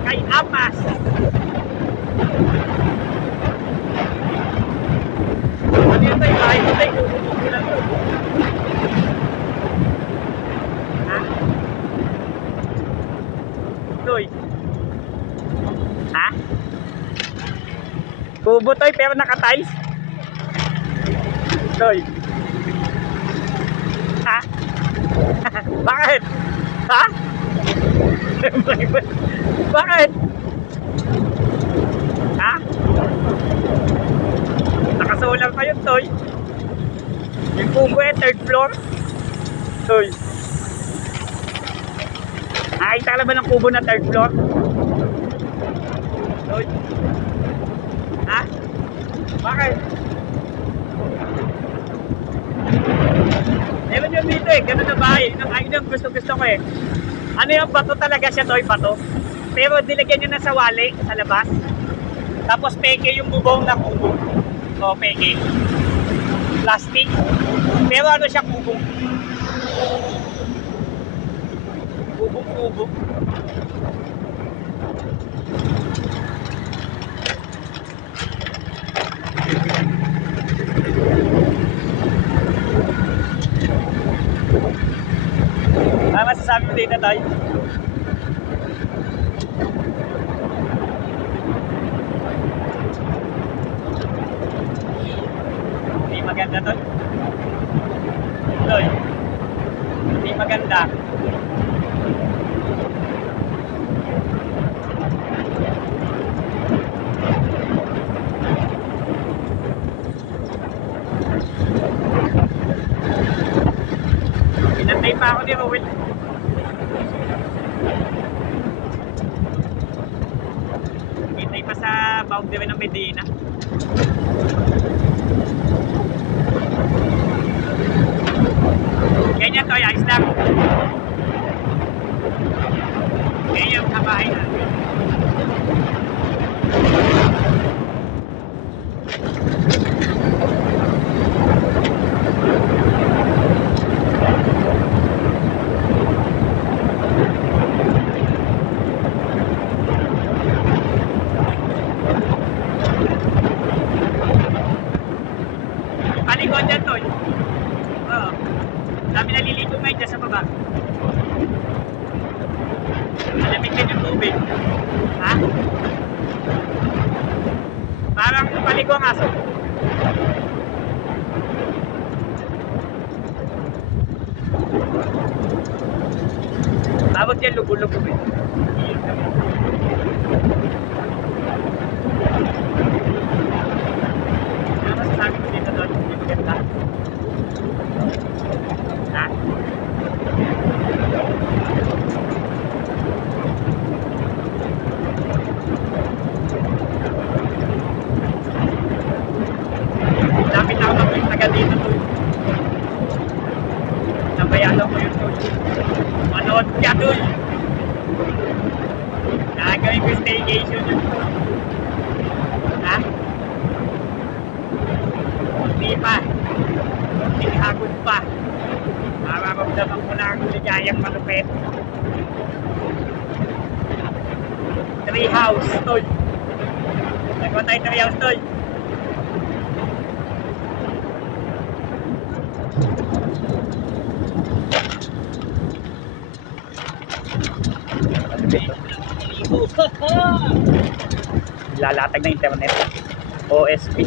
Kay Amas. Ano yun tayo? Ay, ito tayo. Ha? Toy. Ha? Kubo toy pero naka-tiles. Toy. Ha? Bakit? Ha? Bakit? Ha? Nakasolar pa yun, Toy. Yung kubo eh, third floor. Toy. Nakita ka na ba ng kubo na third floor? Toy. Ha? Bakit? Meron yun dito eh, ganun na bahay. Ayun yung gusto ko eh. Ano yung bato talaga siya, Toy, bato? Pero dilagyan niya na sa wali, sa labas. Tapos peke yung bubong na kubo. O, peke. Plastic. Pero ano siya, kubo. Kubong-kubo. Ano masasabi mo dito, Toy? Hindi maganda, Toy. Toy. Hindi maganda. Pinantay pa ako ni Rowell. Hintay pa sa boundary ng Medina. Ganyan, Toy, ayos lang. Ganyan yung kabahay natin. Palikod dyan, Toy. Oo. Dami naliligo ngayon dyan sa baba. Malamig din yung tubig. Ha? Parang paligo ang aso. Tapos yan, lugo-lugo eh. Ano masasabi ko dito, Toy? Hindi maganda. Ha? Lapit ako ng taga dito, Toy. Nabayalan ko yun, Toy. Manood ka, Toy. Gagawin ko yung staycation yun. Ha? Hindi pa. Hindi hagod pa. Mararamdaman ko na ang ligayang malupit. Tree house, Toy. Nagawa tayo tree house, Toy. Lalatag na internet. OSP.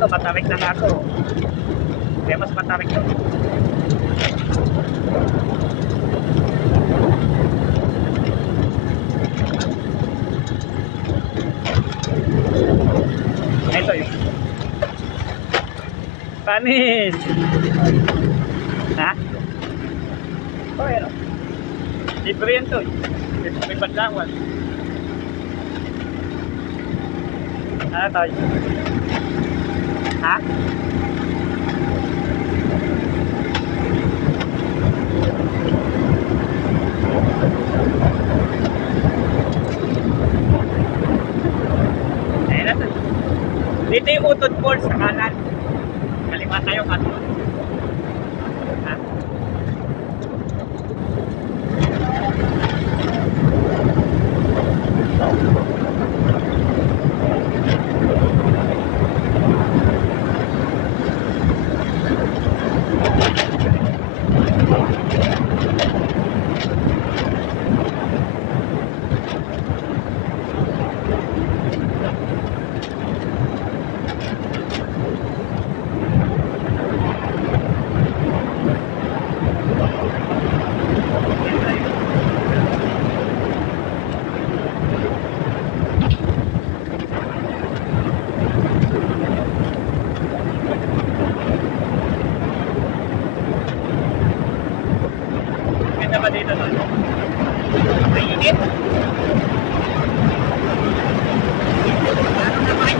ito, matarik na nga ito. Kaya mas matarik ito. Ito yun. Panis! Ha? O, yan o. Libre yan to. May bandangan. Ano tayo? Ha? Ayan na to. Dito yung Utod Falls sa kanan. Kaliwa tayo kanan. Ha? Ganda ba dito doon? Mainit? Ano naman?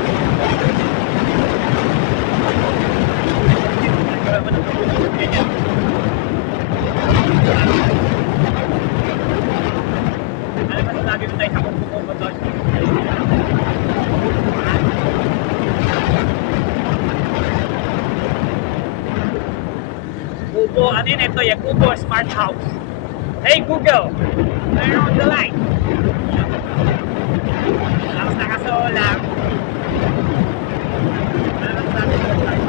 Ano ba sabi mo tayo sa kubo doon? Kubo, ano yun ito? Yung Kubo Smart House. Hey Google, turn on the light. Tapos nakasolang. Ano ba sabi mo tayo?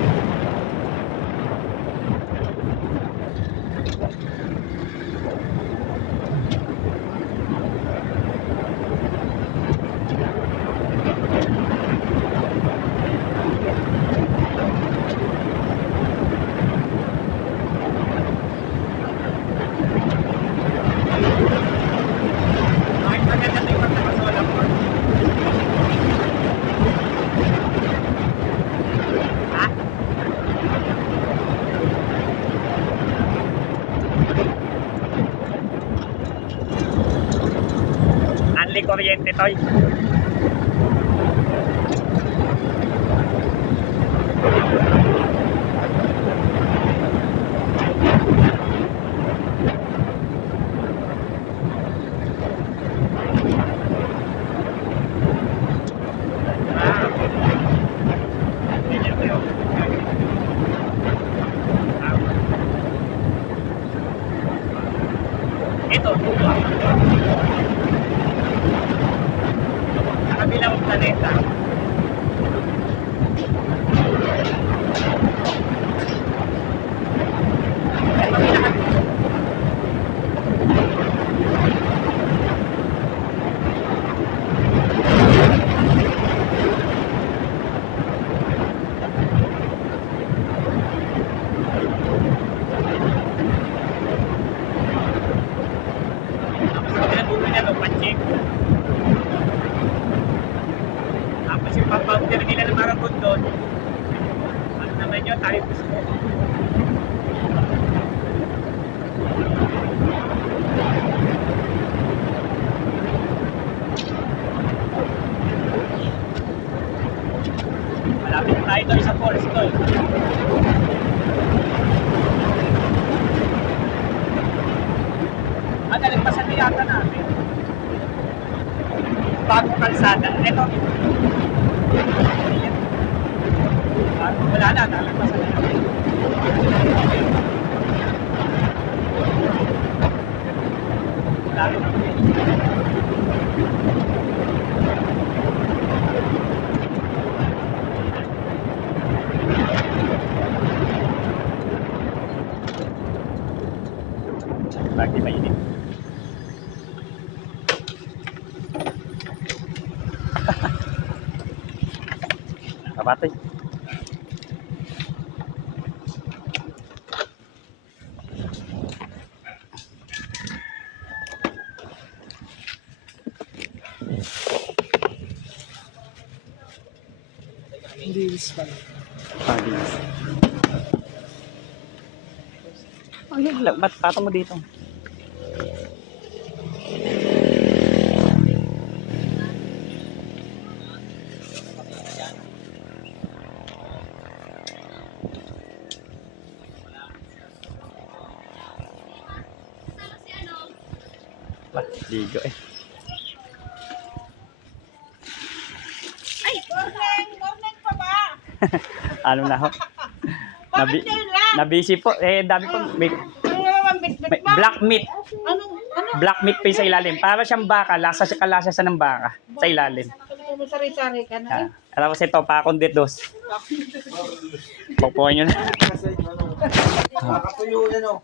Bakit maganda ito yung nakasolang mo? Ha? Anli kuryente toy. Ito, kubo. Sa kabilang planeta. Ito, pinaka- Pinabuhay na ito, panching. Tapos yung pang-boundary nila ng Marabon doon. Ano naman yun? Tayo gusto. Malapit na tayo doon sa forest doon. Nalagpasan din yata namin. Bagong kalsada. Ito. Wala na, nalagpasan na namin. Lalo na. Lagi mainit. Kabatay. Padis pa. Padis. Ang higla, ba't pato mo dito? Bah, ligo eh. Ay, morning pa ba? Ano na ho? Bakit kayo lang? Nabisi po. Eh, dami po. May Ano naman, bitbit ba? black meat. Ano? Black meat po yung sa ilalim. Para siyang baka. Lasa siya kalasa siya ng baka. Sa ilalim. Ano sari-sari ka na? Tapos ito, pakondit dos. Pupuin nyo na. Kasi ano, nakatuyo yan o.